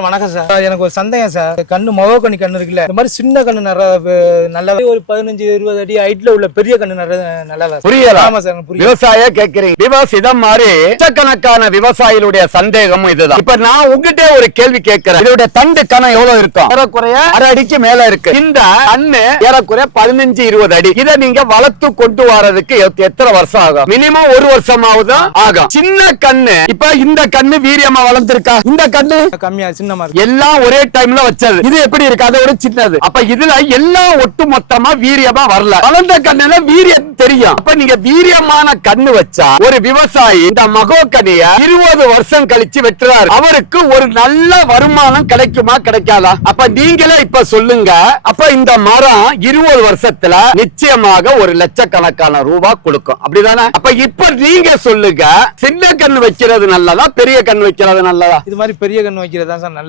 Sir வணக்கம் sir. எனக்கு ஒரு சந்தேகம் சார். கண்ணு மகோகனி கண்ணு இருக்குல்ல இந்த மாதிரி சின்ன கண்ணு நிறைய நல்ல ஒரு பதினஞ்சு இருபது அடி ஹைட்ல உள்ள பெரிய கண்ணு நிறைய நல்லா புரியல. ஆமா சார் புரியுது. விவசாய கேக்குறீங்க விவசாயம் மாதிரி லட்சக்கணக்கான விவசாயிகளுடைய சந்தேகம் இதுதான். இப்ப நான் உங்ககிட்ட ஒரு கேள்வி கேட்கிறேன். இதோட தண்டு கணம் எவ்வளவு இருக்கும்? ஏறக்குறைய அரை அடிக்கு மேல இருக்கு. இந்த கண்ணு ஏறக்குறைய பதினஞ்சு இருபது அடி. இதை நீங்க வளர்த்து கொண்டு வரதுக்கு எத்- எத்தனை வருஷம் ஆகும்? மினிமம் ஒரு வருஷமாவது ஆகும். சின்ன கண்ணு. இப்ப இந்த கண்ணு வீரியமா வளர்ந்திருக்கா? இந்த கண்ணு கம்மியா இருக்கு எல்லாம் ஒரே டைம்ல வச்சது. இது எப்படி இருக்கு? அதை விட சின்னது. அப்ப இதுல எல்லாம் ஒட்டு மொத்தமா வீரியமா வரல. வளர்ந்த கண்ணுல வீரியம் தெரியும். அப்ப நீங்க வீரியமான கண்ணு வச்சா ஒரு விவசாயி இந்த மகோக்கனிய இருபது வருஷம் கழிச்சு வெட்டுறாரு. அவருக்கு ஒரு நல்ல வருமானம் கிடைக்குமா கிடைக்காதா? அப்ப நீங்களே இப்ப சொல்லுங்க. அப்ப இந்த மரம் இருபது வருஷத்துல நிச்சயமாக ஒரு லட்சக்கணக்கான ரூபாய் கொடுக்கும். அப்படிதானே? அப்ப இப்ப நீங்க சொல்லுங்க. சின்ன கண்ணு வைக்கிறது நல்லதா பெரிய கண்ணு வைக்கிறது நல்லதா? இது மாதிரி பெரிய கண்ணு வைக்கிறது சார்